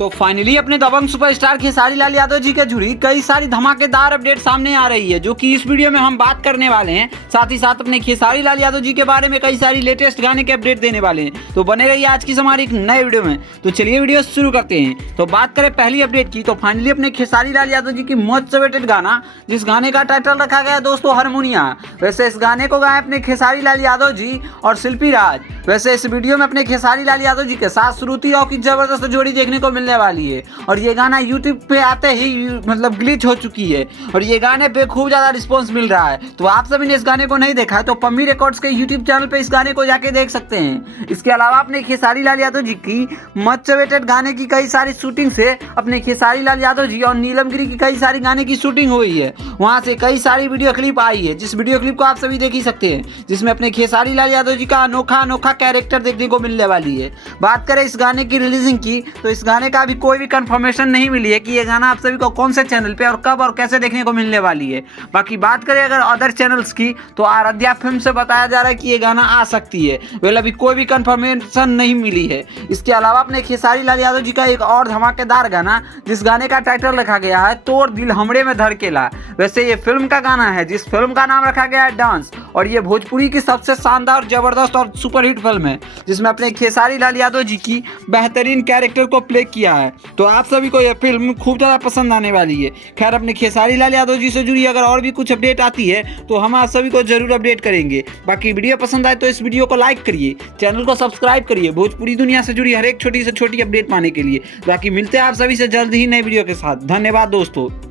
तो फाइनली अपने दबंग सुपरस्टार खेसारी लाल यादव जी के जुड़ी कई सारी धमाकेदार अपडेट सामने आ रही है, जो कि इस वीडियो में हम बात करने वाले हैं। साथ ही साथ अपने खेसारी लाल यादव जी के बारे में कई सारी लेटेस्ट गाने के अपडेट देने वाले हैं। तो बने रहिए आज की हमारी एक नए वीडियो में। तो चलिए वीडियो शुरू करते हैं। तो बात करें पहली अपडेट की, तो फाइनली अपने खेसारी लाल यादव जी की मोस्ट अवेटेड गाना, जिस गाने का टाइटल रखा गया है दोस्तों हारमोनिया। वैसे इस गाने को गाए अपने खेसारी लाल यादव जी और शिल्पी राज। वैसे इस वीडियो में अपने खेसारी लाल यादव जी के साथ श्रुति और की जबरदस्त जोड़ी देखने को मिलने वाली है। और ये गाना यूट्यूब पे आते ही मतलब ग्लिच हो चुकी है और ये गाने पे खूब ज़्यादा रिस्पांस मिल रहा है। तो आप सभी ने इस गाने को नहीं देखा है तो पम्मी रिकॉर्ड्स के यूट्यूब चैनल पे इस गाने को जाके देख सकते हैं। इसके अलावा अपने खेसारी लाल यादव जी की मच अवेटेड गाने की कई सारी शूटिंग से अपने खेसारी लाल यादव जी और नीलमगिरी की कई सारी गाने की शूटिंग हुई है। वहाँ से कई सारी वीडियो क्लिप आई है, जिस वीडियो क्लिप को आप सभी देख ही सकते हैं, जिसमें अपने खेसारी लाल यादव जी का अनोखा कैरेक्टर देखने को मिलने वाली है। बात करें इस गाने की रिलीजिंग की, तो इस गाने का अभी कोई भी कंफर्मेशन नहीं मिली है कि ये गाना आप सभी को कौन से चैनल पे और कब और कैसे देखने को मिलने वाली है। बाकी बात करें अगर अदर चैनल्स की, तो आराध्या फिल्म से बताया जा रहा है कि ये गाना आ सकती है। वेल अभी कोई भी कंफर्मेशन नहीं मिली है। इसके अलावा अपने खेसारी लाल यादव जी का एक और धमाकेदार गाना, जिस गाने का टाइटल रखा गया है तोड़ दिल हमरे में धड़केला। वैसे ये फिल्म का गाना है, जिस फिल्म का नाम रखा गया है डांस, और ये भोजपुरी की सबसे शानदार, जबरदस्त और सुपरहिट फिल्म है, जिसमें अपने खेसारी लाल यादव जी की बेहतरीन कैरेक्टर को प्ले किया है। तो आप सभी को यह फिल्म खूब ज़्यादा पसंद आने वाली है। खैर अपने खेसारी लाल यादव जी से जुड़ी अगर और भी कुछ अपडेट आती है तो हम आप सभी को जरूर अपडेट करेंगे। बाकी वीडियो पसंद आए तो इस वीडियो को लाइक करिए, चैनल को सब्सक्राइब करिए भोजपुरी दुनिया से जुड़ी हर एक छोटी से छोटी अपडेट पाने के लिए। बाकी मिलते हैं आप सभी से जल्द ही नए वीडियो के साथ। धन्यवाद दोस्तों।